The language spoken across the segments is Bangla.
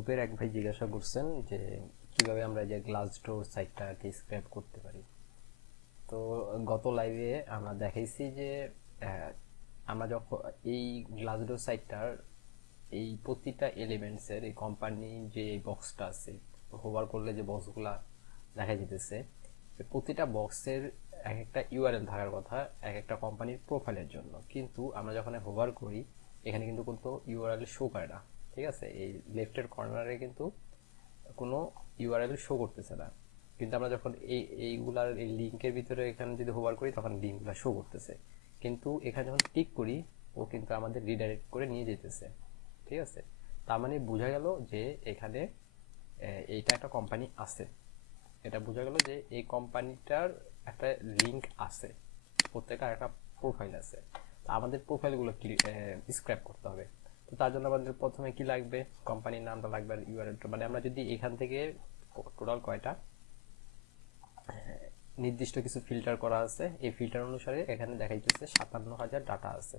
গ্রুপের এক ভাই জিজ্ঞাসা করছেন যে কিভাবে আমরা যে গ্লাসডোর সাইটটাকে স্ক্র্যাপ করতে পারি। তো গত লাইভে আমরা দেখাইছি যে আমরা যখন এই গ্লাসডোর সাইটটার এই প্রতিটা এলিমেন্টসের এই কোম্পানির যে বক্সটা আছে, হোভার করলে যে বক্সগুলা দেখা যেতেছে, প্রতিটা বক্সের এক একটা ইউআরএল থাকার কথা এক একটা কোম্পানির প্রোফাইলের জন্য। কিন্তু আমরা যখন হোভার করি এখানে কিন্তু কোনো ইউআরএল শো করে না। ঠিক আছে, এই লেফটের কর্নারে কিন্তু কোনো ইউআরএল শো করতেছে না, কিন্তু আমরা যখন এইগুলার এই লিঙ্কের ভিতরে এখানে যদি হোভার করি তখন লিঙ্কগুলো শো করতেছে। কিন্তু এখানে যখন ক্লিক করি ও কিন্তু আমাদের রিডাইরেক্ট করে নিয়ে যেতেছে। ঠিক আছে, তার মানে বোঝা গেল যে এখানে এইটা একটা কোম্পানি আছে, এটা বোঝা গেল যে এই কোম্পানিটার একটা লিঙ্ক আছে, প্রত্যেকটা একটা প্রোফাইল আছে। তো আমাদের প্রোফাইলগুলো স্ক্র্যাপ করতে হবে। তো তার জন্য আমাদের প্রথমে কি লাগবে, কোম্পানির নামটা লাগবে আর ইউআরএলটা। মানে আমরা যদি এখান থেকে টোটাল কয়টা নির্দিষ্ট কিছু ফিল্টার করা আছে, এই ফিল্টার অনুসারে এখানে দেখাইতেছে 57,000 ডাটা আছে।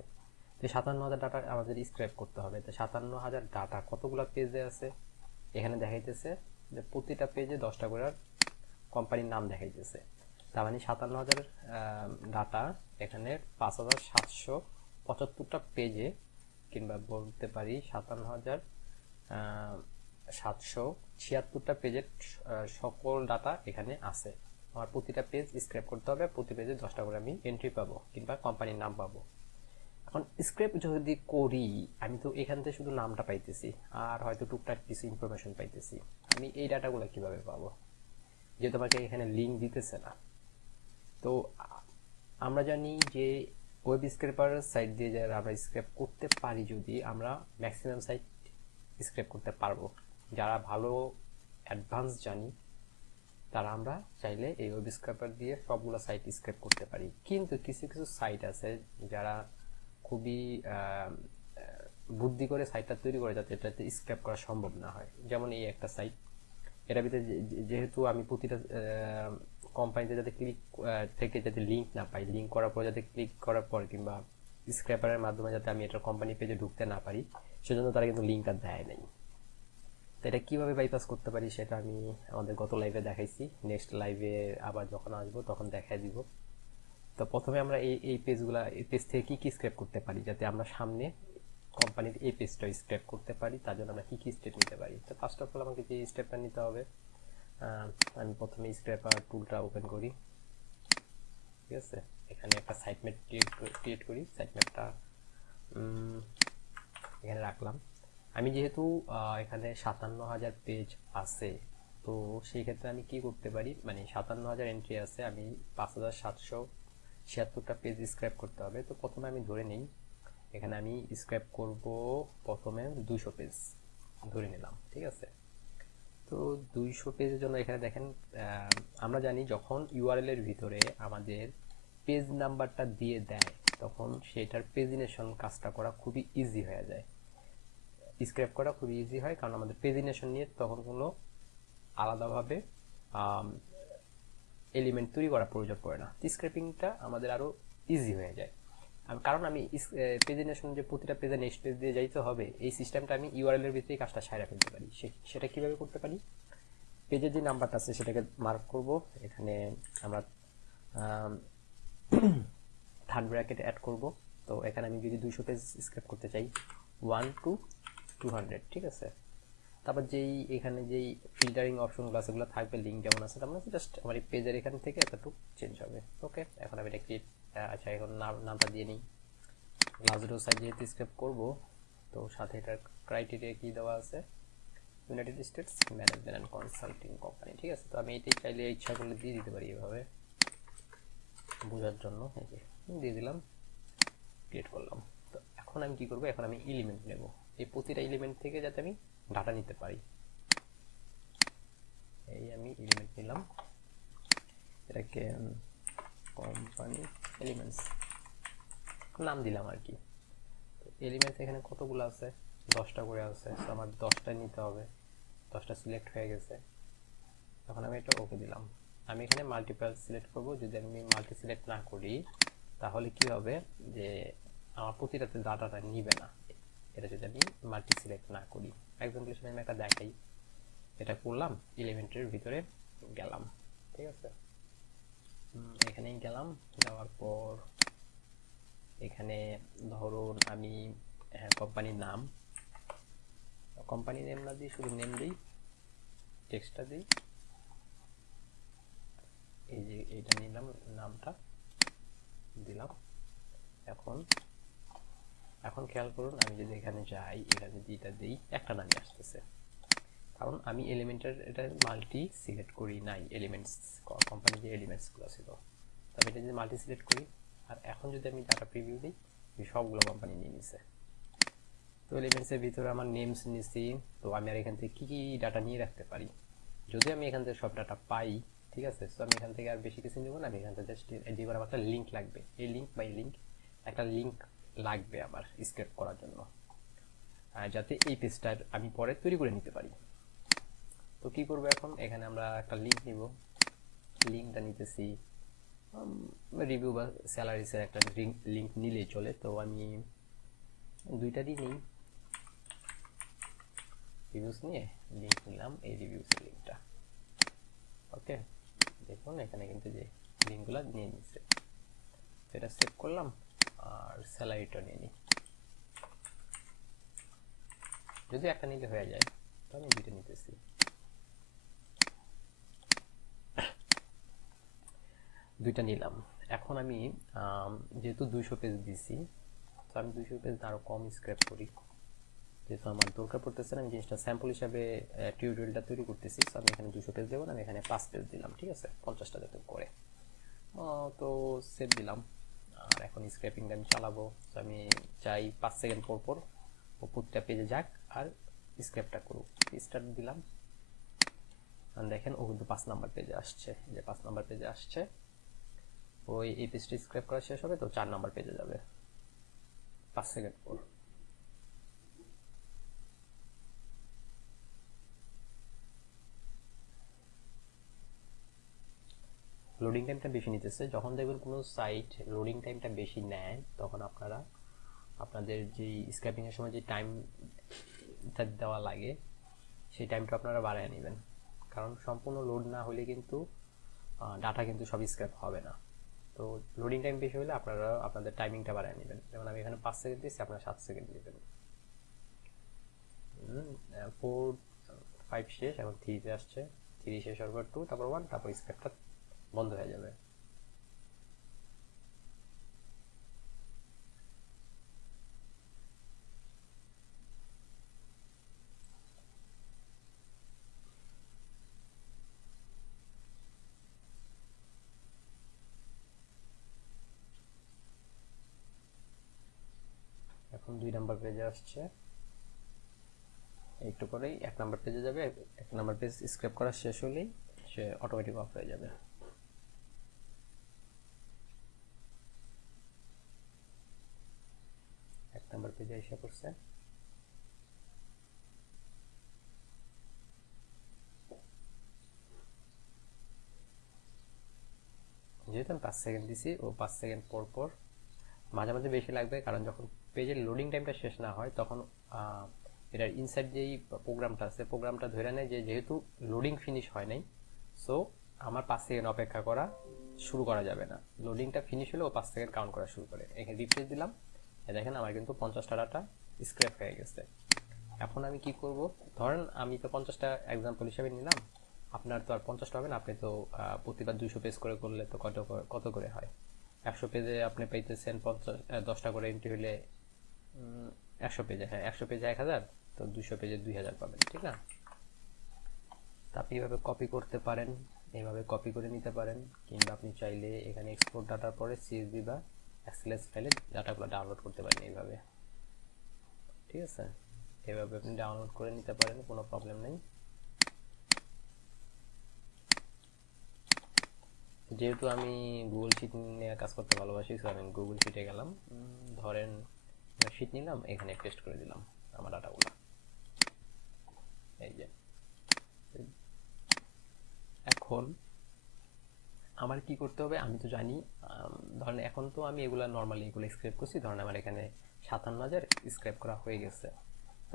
তো 57,000 ডাটা আমাদের স্ক্র্যাপ করতে হবে। তো 57,000 ডাটা কতগুলো পেজে আছে এখানে দেখাইতেছে যে প্রতিটা পেজে 10টা করে কোম্পানির নাম দেখাইতেছে। তার মানে 57,000 ডাটা এখানে 5,775টা পেজে, কিংবা বলতে পারি 57,776টা পেজের সকল ডাটা এখানে আছে। আমার প্রতিটা পেজ স্ক্র্যাপ করতে হবে, প্রতি পেজে 10টা করে আমি এন্ট্রি পাবো কিংবা কোম্পানির নাম পাবো। এখন স্ক্র্যাপ যদি করি আমি তো এখান থেকে শুধু নামটা পাইতেছি আর হয়তো টুকটাক কিছু ইনফরমেশন পাইতেছি। আমি এই ডাটাগুলো কিভাবে পাবো, যেহেতু আমাকে এখানে লিঙ্ক দিতেছে না। তো আমরা জানি যে ওয়েব স্ক্র্যাপার সাইট দিয়ে যারা আমরা স্ক্র্যাপ করতে পারি, যদি আমরা ম্যাক্সিমাম সাইট স্ক্র্যাপ করতে পারবো। যারা ভালো অ্যাডভান্স জানি তারা আমরা চাইলে এই ওয়েব স্ক্র্যাপার দিয়ে সবগুলো সাইট স্ক্র্যাপ করতে পারি। কিন্তু কিছু কিছু সাইট আছে যারা খুবই বুদ্ধি করে সাইটটা তৈরি করে যাতে এটাতে স্ক্র্যাপ করা সম্ভব না হয়। যেমন এই একটা সাইট, এটার ভিতরে যেহেতু আমি প্রতিটা কোম্পানিতে যাতে ক্লিক থেকে যাতে লিঙ্ক না পাই, লিঙ্ক করার পর যাতে ক্লিক করার পর কিংবা স্ক্র্যাপারের মাধ্যমে যাতে আমি এটার কোম্পানি পেজে ঢুকতে না পারি, সেজন্য তারা কিন্তু লিঙ্কটা দেয় নাই। তো এটা কীভাবে বাইপাস করতে পারি সেটা আমি আমাদের গত লাইভে দেখাইছি। নেক্সট লাইভে আবার যখন আসবো তখন দেখাই দিব। তো প্রথমে আমরা এই পেজগুলো, এই পেজ থেকে কী কী স্ক্র্যাপ করতে পারি যাতে আমরা সামনে কোম্পানির এই পেজটা স্ক্র্যাপ করতে পারি, তার জন্য আমরা কী কী স্টেপ নিতে পারি। তো ফার্স্ট অফ অল আমাকে যে স্টেপটা নিতে হবে, আমি প্রথমে স্ক্র্যাপার টুলটা ওপেন করি। ঠিক আছে, এখানে একটা সাইট ম্যাপ ক্রিয়েট করি। সাইট ম্যাপটা এখানে রাখলাম। আমি যেহেতু এখানে 57,000 পেজ আছে, তো সেই ক্ষেত্রে আমি কি করতে পারি, মানে 57,000 এন্ট্রি আছে, আমি 5,776টা পেজ স্ক্র্যাপ করতে হবে। তো প্রথমে আমি ধরে নিই এখানে আমি স্ক্র্যাপ করব প্রথমে 200 পেজ ধরে নিলাম। ঠিক আছে, তো 200 পেজের জন্য এখানে দেখেন আমরা জানি যখন ইউআরএল এর ভিতরে আমাদের পেজ নাম্বারটা দিয়ে দেয় তখন সেটার পেজিনেশন কাজটা করা খুবই ইজি হয়ে যায়, স্ক্র্যাপ করা খুবই ইজি হয়, কারণ আমাদের পেজিনেশন নিয়ে তখন কোনো আলাদাভাবে এলিমেন্ট তৈরি করা প্রয়োজন পড়ে না। স্ক্র্যাপিংটা আমাদের আরও ইজি হয়ে যায়, কারণ আমি পেজিনেশন যে প্রতিটা পেজে নেক্সট পেজ দিয়ে যাইতে হবে এই সিস্টেমটা আমি ইউআরএল এর ভিতরেই কাজটা সাইরা ফেলতে পারি। সেটা কিভাবে করতে পারি, পেজের যে নাম্বারটা আছে সেটাকে মার্ক করব। এখানে আমরা থার্ড ব্র্যাকেট অ্যাড করব। তো এখানে আমি যদি 200 পেজ স্ক্র্যাপ করতে চাই 1 to 200, ঠিক আছে। তারপর এখানে যেই ফিল্টারিং অপশনগুলো আছে সেগুলো থাকবে, লিঙ্ক যেমন আছে তেমন আছে, জাস্ট আমার এই পেজের এখান থেকে এতটুকু চেঞ্জ হবে। ওকে, এখন আমি এটা ক্রিয়েট, আচ্ছা এখন নামটা দিয়ে নিই। গ্লাসডোর সাইট যেহেতু স্ক্র্যাপ করব, তো সাথে এটার ক্রাইটেরিয়া কি দেওয়া আছে, United states management and consulting company. ঠিক আছে, তো আমি এটাই চাইলে ইচ্ছা করলে দিয়ে দিতে পারি এভাবে বোঝার জন্য। এই যে দিয়ে দিলাম, ক্রিয়েট করলাম। তো এখন আমি কি করব, এখন আমি এলিমেন্ট নেব, এই প্রতিটা এলিমেন্ট থেকে যাতে আমি ডাটা নিতে পারি। এই আমি এলিমেন্ট নিলাম, এটাকে কোম্পানি এলিমেন্টস নাম দিলাম আর কি। তো এলিমেন্টস এখানে কতগুলো আছে, 10টা করে আছে, তো আমার 10টাই নিতে হবে। 10টা সিলেক্ট হয়ে গেছে, এখন আমি এটা ওকে দিলাম। আমি এখানে মাল্টিপল সিলেক্ট করব। যদি আমি মাল্টি সিলেক্ট না করি তাহলে কি হবে যে আমার প্রতিটাতে ডাটাটা নিবে না, এটা যদি আমি মাল্টি সিলেক্ট না করি, এক্সাম্পল হিসেবে আমি একটা দেখাই, এটা করলাম, এলিমেন্টের ভিতরে গেলাম, ঠিক আছে, এখানেই গেলাম, যাওয়ার পর এখানে ধরুন আমি কোম্পানির নাম, কোম্পানি নেম না দিই, শুধু নেম দিই, টেক্সটটা দিই, এই যে এইটা নিলাম, নামটা দিলাম। এখন খেয়াল করুন, আমি যদি এখানে যাই, এখানে যদি এটা দিই, একটা নামই আসতেছে, কারণ আমি এলিমেন্টের এটা মাল্টি সিলেক্ট করি নাই, এলিমেন্টস কোম্পানি যে এলিমেন্টসগুলো ছিল, তো আমি এটা যদি মাল্টি সিলেক্ট করি, আর এখন যদি আমি ডাটা প্রিভিউ দিই, সবগুলো কোম্পানি নিয়ে নিছে। তো এলিমেন্টসের ভিতরে আমার নেমস নিছি, তো আমি আর এখান থেকে কী ডাটা নিয়ে রাখতে পারি, যদি আমি এখান থেকে সব ডাটা পাই, ঠিক আছে, তো আমি এখান থেকে আর বেশি কিছু নেব না, আমি এখান থেকে জাস্ট এবার আমার একটা লিঙ্ক লাগবে, এই লিঙ্ক বাই লিঙ্ক একটা লিঙ্ক লাগবে আমার স্ক্রিপ্ট করার জন্য, যাতে এই পেজটার আমি পরে তৈরি করে নিতে পারি। তো কি করবো এখন, এখানে আমরা একটা লিঙ্ক নিব, লিঙ্কটা নিতেছি রিভিউ বা স্যালারিসের একটা লিঙ্ক নিলেই চলে, তো আমি দুইটারই নিই, রিভিউস নিয়ে লিঙ্ক নিলাম, এই রিভিউসের লিঙ্কটা, ওকে, দেখুন এখানে কিন্তু যে লিঙ্কগুলো নিয়ে নিচ্ছে, এটা সেভ করলাম, আর স্যালারিটা নিয়ে নিই, যদি একটা নিলে হয়ে যায়, তো আমি দুইটা নিতেছি, দুইটা নিলাম। এখন আমি যেহেতু 200 পেজ দিছি, তো আমি 200 পেজ আরও কম স্ক্র্যাপ করি, যেহেতু আমার দরকার পড়তেছে না, আমি জিনিসটা স্যাম্পল হিসাবে টিউটোরিয়ালটা তৈরি করতেছি, তো আমি এখানে 200 পেজ দেবো না, আমি এখানে 5 পেজ দিলাম, ঠিক আছে, 50টা যাতে করে, তো সেভ দিলাম। আর এখন স্ক্র্যাপিংটা আমি চালাবো, তো আমি চাই 5 সেকেন্ড পর পর ও প্রতিটা পেজে যাক আর স্ক্র্যাপটা করুক, স্টার্ট দিলাম, দেখেন ও কিন্তু 5 নাম্বার পেজে আসছে, যে 5 নাম্বার পেজে আসছে, ওই এই পেজটি স্ক্র্যাপ করা শেষ হবে, তো 4 নাম্বার পেজে যাবে 5 সেকেন্ড পর। লোডিং টাইমটা বেশি নিতেছে, যখন দেখবেন কোনো সাইট লোডিং টাইমটা বেশি নেয়, তখন আপনারা আপনাদের যে স্ক্র্যাপিংয়ের সময় যে টাইমটা দেওয়া লাগে, সেই টাইমটা আপনারা বাড়ায় নেবেন, কারণ সম্পূর্ণ লোড না হলে কিন্তু ডাটা কিন্তু সব স্ক্র্যাপ হবে না, তো লোডিং টাইম বেশি হলে আপনারা আপনাদের টাইমিংটা বাড়ায় নেবেন, যেমন আমি এখানে 5 সেকেন্ড দিচ্ছি, আপনারা 7 সেকেন্ড নেবেন। 4 5 শেষ, এখন 3 আসছে, 3 শেষ হওয়ার পর 2, তারপর 1, তারপর স্ক্র্যাপটা বন্ধ হয়ে যাবে। এখন 2 নাম্বার পেজে আসছে, একটু পরেই 1 নাম্বার পেজে যাবে, 1 নাম্বার পেজ স্ক্র্যাপ করা শেষ হলেই সে অটোমেটিক অফ হয়ে যাবে। এক নাম্বার পেজে এসে পড়ছে, যেহেতু আমি 5 সেকেন্ড দিছি, ও 5 সেকেন্ড পর পর মাঝে মাঝে বেশি লাগবে, কারণ যখন পেজের লোডিং টাইমটা শেষ না হয়, তখন এটার ইনসাইড যেই প্রোগ্রামটা আছে, প্রোগ্রামটা ধরে নেয় যে যেহেতু লোডিং ফিনিশ হয় নাই, সো আমার 5 সেকেন্ড অপেক্ষা করা শুরু করা যাবে না, লোডিংটা ফিনিশ হলে ও 5 সেকেন্ড কাউন্ট করা শুরু করে। এখানে রিফ্রেশ দিলাম, দেখেন আমার কিন্তু 50টা ডাটা স্ক্র্যাপ হয়ে গেছে। এখন আমি কি করব, ধরেন আমি তো 50টা এক্সাম্পল হিসেবে নিলাম, আপনার তো আর 50টা হবে না, আপনি তো প্রতিবার 200 পেজ করে করলে তো কত করে হয়, 100 পেজে আপনি পাইতেছেন 10টা করে এন্ট্রি হলে 100 পেজে, হ্যাঁ 100 পেজে 1000, তো 200 পেজে 2000 পাবেন, ঠিক না? তা আপনি এইভাবে কপি করতে পারেন, এইভাবে কপি করে নিতে পারেন, কিংবা আপনি চাইলে এখানে এক্সপোর্ট ডাটার পরে CSV বা এক্সএলএস ফাইলে ডাটাগুলো ডাউনলোড করতে পারেন এইভাবে, ঠিক আছে, এভাবে আপনি ডাউনলোড করে নিতে পারেন, কোনো প্রবলেম নেই। যেহেতু আমি গুগল শিট নিয়ে কাজ করতে ভালোবাসি, তো আমি গুগল শিটে গেলাম, ধরেন শিট নিলাম, এখানে পেস্ট করে দিলাম আমার ডাটাগুলো, এই যে। এখন আমার কি করতে হবে আমি তো জানি। ধরেন এখন তো আমি এগুলা নর্মালি এগুলো স্ক্র্যাপ করছি, ধরেন আমার এখানে 57,000 স্ক্র্যাপ করা হয়ে গেছে।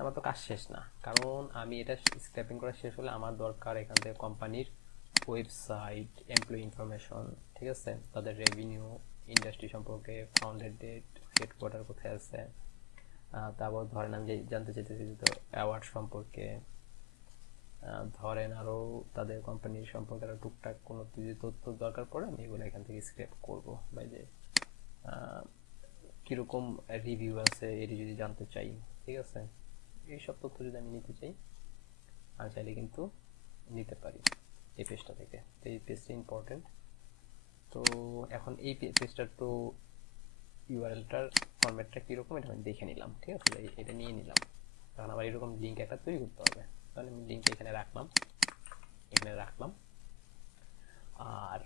আমার তো কাজ শেষ না, কারণ আমি এটা স্ক্র্যাপিং করা শেষ হলে আমার দরকার এখান থেকে কোম্পানির ওয়েবসাইট, এমপ্লয়ি ইনফরমেশন, ঠিক আছে, তাদের রেভিনিউ, ইন্ডাস্ট্রি সম্পর্কে, ফাউন্ডেড ডেট, হেডকোয়ার্টার কোথায় আছে, তারপর ধরেন আমি জানতে চাইতেছি তো অ্যাওয়ার্ড সম্পর্কে, ধরেন আরও তাদের কোম্পানির সম্পর্কে আরও টুকটাক কোনো যদি তথ্য দরকার পড়ে আমি এগুলো এখান থেকে স্ক্র্যাপ করবো, বা যে কীরকম রিভিউ আছে এটি যদি জানতে চাই, ঠিক আছে, এইসব তথ্য যদি আমি নিতে চাই আমি চাইলে কিন্তু নিতে পারি এই পেজটা থেকে। তো এই পেজটা ইম্পর্টেন্ট। তো এখন এই পেজটার তো ইউআরএলটার ফরম্যাটটা কীরকম এটা আমি দেখে নিলাম, ঠিক আছে, এটা নিয়ে নিলাম। কারণ আমার এরকম লিঙ্ক একটা তৈরি করতে হবে, তাহলে আমি লিঙ্কটা এখানে রাখলাম। আর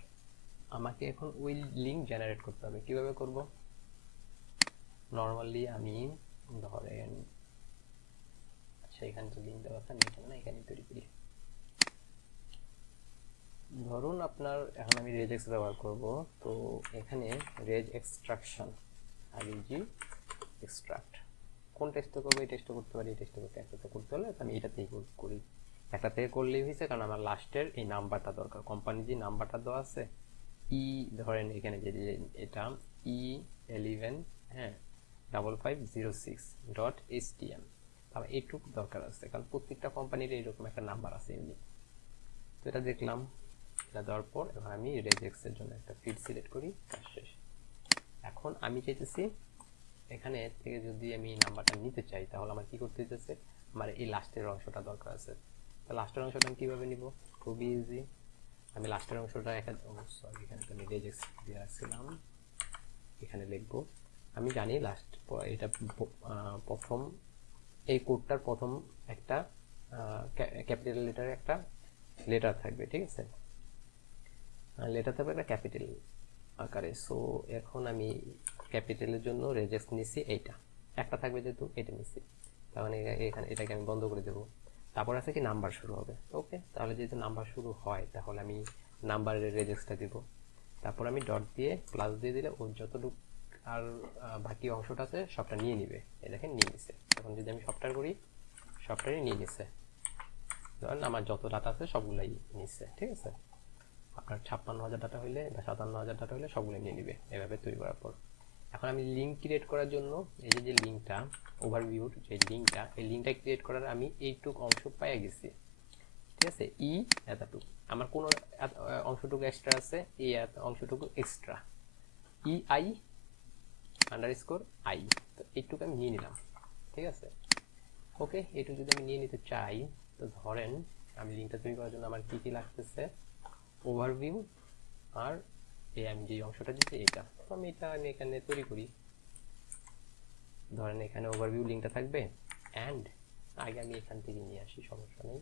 আমাকে এখন ওই লিঙ্ক জেনারেট করতে হবে। কিভাবে করব? নর্মালি আমি ধরেন এখানে তো লিঙ্ক দেওয়া আছে, এখানে তৈরি করি। ধরুন আপনার এখন আমি রেজেক্স ব্যবহার করব, তো এখানে রেজ এক্সট্রাকশন আরইজি এক্সট্রাক্ট কোন টেস্ট করবো? এই টেস্ট করতে পারি, এই টেস্ট করতে একসাথে করতে হলে আমি এটাতেই করি। একটা থেকে করলেই হয়েছে, কারণ আমার লাস্টের এই নাম্বারটা দরকার। কোম্পানি যে নাম্বারটা দেওয়া আছে ধরেন এখানে যে এটা E11 হ্যাঁ 5506.stm, আমার এইটুকু দরকার আছে, কারণ প্রত্যেকটা কোম্পানির এইরকম একটা নাম্বার আছে ইউনিক। তো এটা দেখলাম, এটা দেওয়ার পর এবার আমি রেজেক্সের জন্য একটা ফিল্ড সিলেক্ট করি, কাজ শেষ। এখন আমি চাইতেছি এখানে থেকে যদি আমি নাম্বারটা নিতে চাই তাহলে আমার কি করতে হইতেছে, আমার এই লাস্টের অংশটা দরকার আছে। তো লাস্টের অংশটা আমি কীভাবে নিব? খুবই ইজি। আমি লাস্টের অংশটা এখানে তো আমি রেজেক্স দিয়ে আসছিলাম, এখানে লিখবো। আমি জানি লাস্ট এটা প্রথম এই কোডটার প্রথম একটা ক্যাপিটাল লেটারে একটা লেটার থাকবে, ঠিক আছে, লেটার থাকবে একটা ক্যাপিটাল আকারে। সো এখন আমি ক্যাপিটালের জন্য রেজেক্স নিচ্ছি, এইটা একটা থাকবে যেহেতু এটা নিচ্ছি, তার মানে এখানে এটাকে আমি বন্ধ করে দেবো। তারপর আছে কি নাম্বার শুরু হবে, ওকে, তাহলে যেহেতু নাম্বার শুরু হয় তাহলে আমি নাম্বারের রেজেক্সটা দিব। তারপর আমি ডট দিয়ে প্লাস দিয়ে দিলে ওর যতটুকু আর বাকি অংশটা আছে সবটা নিয়ে নিবে। এই দেখেন নিয়ে নিচ্ছে। এখন যদি আমি সবটার করি সবটাই নিয়ে নিচ্ছে, ধরেন আমার যত ডাটা আছে সবগুলাই নিচ্ছে, ঠিক আছে। আপনার 56,000 ডাটা হইলে বা 57,000 ডাটা হইলে সবগুলো নিয়ে নিবে এভাবে তৈরি করার পর। এখন আমি লিঙ্ক ক্রিয়েট করার জন্য এই যে লিঙ্কটা ওভারভিউর যে লিঙ্কটা, এই লিঙ্কটা ক্রিয়েট করার আমি এইটুক অংশ পাইয়া গেছি, ঠিক আছে। এতটুকু আমার কোনো অংশটুকু এক্সট্রা আছে, এই অংশটুকু এক্সট্রা, EI_I, তো এইটুকু আমি নিয়ে নিলাম, ঠিক আছে। ওকে, এইটুকু যদি আমি নিয়ে নিতে চাই তো ধরেন আমি লিঙ্কটা তৈরি করার জন্য আমার কি লাগতেছে, ওভারভিউ আর আমি যে অংশটা দিচ্ছি এটা, তো আমি এখানে তৈরি করি। ধরেন এখানে ওভারভিউ লিঙ্কটা থাকবে, অ্যান্ড আগে আমি এখান থেকে নিয়ে আসি, সমস্যা নেই,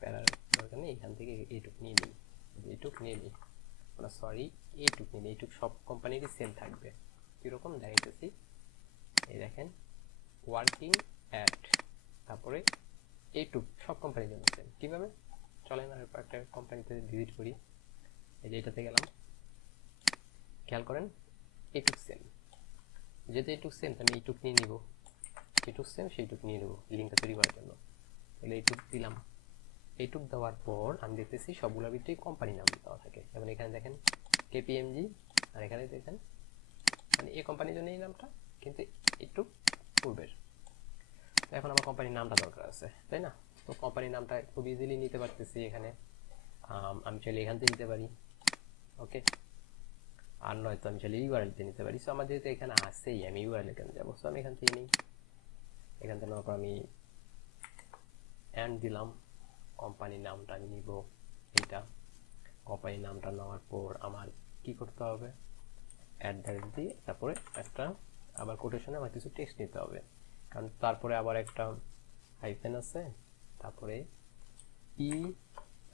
প্যারার দরকার নেই, এখান থেকে এইটুকু নিয়ে নিই, এইটুকু নিয়ে নিই, সরি এইটুকু নিয়ে নিই, এইটুকু সব কোম্পানিরই সেম থাকবে। কীরকম দেখাইতেছি, এই দেখেন ওয়ার্কিং অ্যাট, তারপরে এইটুকু সব কোম্পানির জন্য সেম। কীভাবে? চলেন আর একটা কোম্পানিতে ভিজিট করি। এই যে এটাতে গেলাম, খেয়াল করেন এইটুকু সেম, যেহেতু এইটুকু সেম আমি এইটুকু নিয়ে নিব, যেটুকু সেম সেইটুকু নিয়ে নেবো লিঙ্কটা তৈরি করার জন্য। তাহলে এইটুকু দিলাম, এইটুকু দেওয়ার পর আমি দেখতেছি সবগুলোর ভিতরেই কোম্পানি নাম দেওয়া থাকে। যেমন এখানে দেখেন KPMG, আর এখানে দেখেন মানে এই কোম্পানির জন্য এই নামটা, কিন্তু একটু পূর্বের। তো এখন আমার কোম্পানির নামটা দরকার আছে, তাই না? তো কোম্পানির নামটা খুব ইজিলি নিতে পারতেছি এখানে, আমি চাইলে এখান থেকে নিতে পারি, ওকে, আর নয়তো আমি চাইলে ইউআরএল তে নিতে পারি। সো আমার যেহেতু এখানে আসেই আমি ইউআরএল এখানে যাবো, সো আমি এখান থেকে নিই। এখান থেকে নেওয়ার পর আমি অ্যান্ড দিলাম, কোম্পানির নামটা আমি নিব, এইটা কোম্পানির নামটা নেওয়ার পর আমার কি করতে হবে, অ্যাড্রেস দিয়ে তারপরে একটা আবার কোটেশনে আমার কিছু টেক্সট নিতে হবে, কারণ তারপরে আবার একটা হাইফেন আছে, তারপরে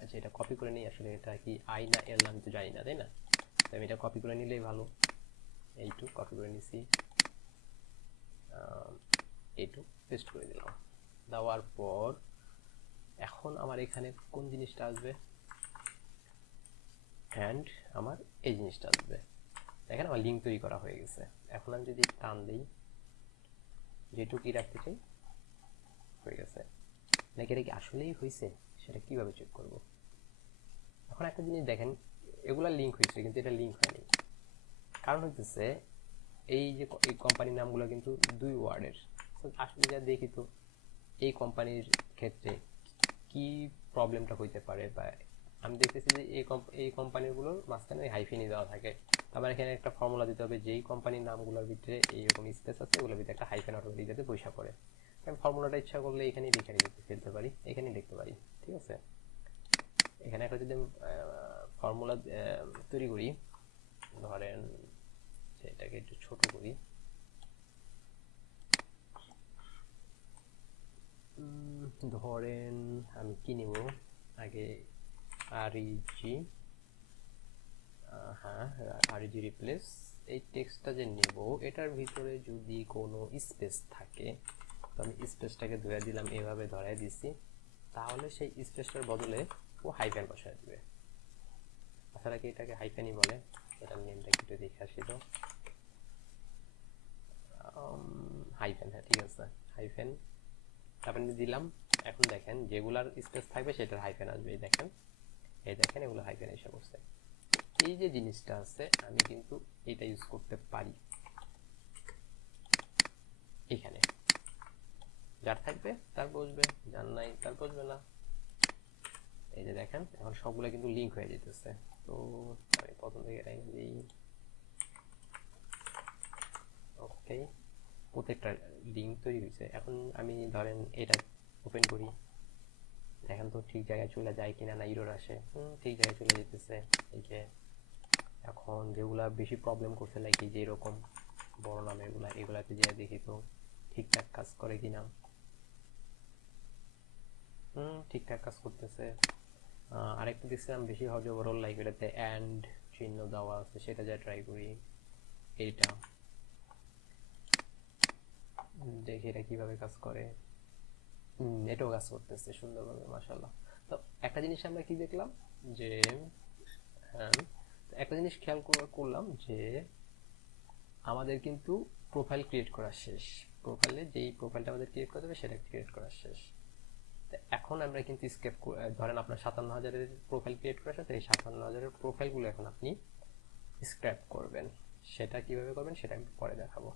আচ্ছা এটা কপি করে নিই, আসলে এটা কি আই না এল আমি তো জানি না, তাই না? তো আমি এটা কপি করে নিলেই ভালো। এইটুক কপি করে নিছি, এইটুক পেস্ট করে দিলাম। দেওয়ার পর এখন আমার এখানে কোন জিনিসটা আসবে, অ্যান্ড আমার এই জিনিসটা আসবে। দেখেন আমার লিঙ্ক তৈরি করা হয়ে গেছে। এখন আমি যদি টান দিই, যেটুকুই রাখতে চাই হয়ে গেছে। নাকি এটা কি আসলেই হয়েছে সেটা কিভাবে চেক করব? এখন একটা জিনিস দেখেন, এগুলা লিঙ্ক হয়েছে কিন্তু এটা লিঙ্ক হয়নি। কারণ হইতেছে এই যে এই কোম্পানির নামগুলো কিন্তু 2 ওয়ার্ডের। আসলে যা দেখি তো এই কোম্পানির ক্ষেত্রে কি প্রবলেমটা হইতে পারে, বা আমি দেখতেছি যে এই কোম্পানিগুলোর মাঝখানে হাইফেনই দেওয়া থাকে। আমার এখানে একটা ফর্মুলা দিতে হবে, যেই কোম্পানির নামগুলোর ভিতরে এইরকম স্পেস আছে ওগুলোর ভিতরে একটা হাইফেন অটোমেটিক যাতে পয়সা পড়ে। আমি ফর্মুলাটা ইচ্ছা করলে এখানেই লিখে ফেলতে পারি, এখানেই লিখতে পারি, ঠিক আছে। এখানে একটা যদি ফর্মুলা তৈরি করি, ধরেন এটাকে একটু ছোট করি, ধরেন আমি কি নিব আগে, আরইজি, হ্যাঁ আরইজি রিপ্লেস। এই টেক্সটটা যে নেব এটার ভিতরে যদি কোনো স্পেস থাকে, তো আমি স্পেসটাকে ধরে দিলাম, এভাবে ধরাই দিছি, তাহলে সেই স্পেসটার বদলে ও হাইফেন বসায় দিবে। তাছাড়া কি এটাকে হাইফেনই বলে? এটার নেমটা একটু দেখে আসি তো। হাইফেন, হ্যাঁ ঠিক আছে, হাইফেন। তারপরে দিলাম। এখন দেখেন যেগুলার স্পেস থাকবে সেটার হাইফেন আসবে। এই দেখেন, এই দেখেন এগুলো হাইফেন এসে বসছে। এই যে জিনিসটা আছে আমি কিন্তু এটা ইউজ করতে পারি। এখানে যার থাকবে তার বসবে, যার নাই তার বসবে না। এই যে দেখেন এখন সবগুলো কিন্তু লিঙ্ক হয়ে যেতেছে। তো আমি প্রথম থেকে রেখে দিই, ওকে, প্রত্যেকটা লিঙ্ক তৈরি হয়েছে। এখন আমি ধরেন এটা ওপেন করি, দেখেন তো ঠিক জায়গায় চলে যায় কিনা, না ইরর আসে। ঠিক জায়গায় চলে যেতেছে। এই যে এখন যেগুলা বেশি প্রবলেম করছে, লাইক এই যে এরকম বড় নাম, এগুলাতে যে দেখি তো ঠিকঠাক কাজ করে কিনা। ঠিকঠাক কাজ করতেছে। আরেকটা দেখছিলাম বেশি হবে ওভারঅল, লাইক এটাতে অ্যান্ড চিহ্ন দেওয়া আছে, সেটা যা ট্রাই করি। এইটা দেখি এটা কিভাবে কাজ করে। এটাও কাজ করতেছে সুন্দরভাবে, মাশাআল্লাহ। তো একটা জিনিস আমরা কি দেখলাম যে, হ্যাঁ, একটা জিনিস খেয়াল করলাম যে আমাদের কিন্তু প্রোফাইল ক্রিয়েট করা শেষ। প্রোফাইলে যেই প্রোফাইলটা আমাদের ক্রিয়েট করতে হবে সেটা ক্রিয়েট করা শেষ। এখন আমরা কিন্তু স্কেপ, ধরেন আপনার ৫৭,০০০-এর প্রোফাইল ক্রিয়েট করার সাথে এই ৫৭,০০০-এর প্রোফাইলগুলো এখন আপনি স্ক্র্যাপ করবেন। সেটা কিভাবে করবেন সেটা আমি পরে দেখাবো।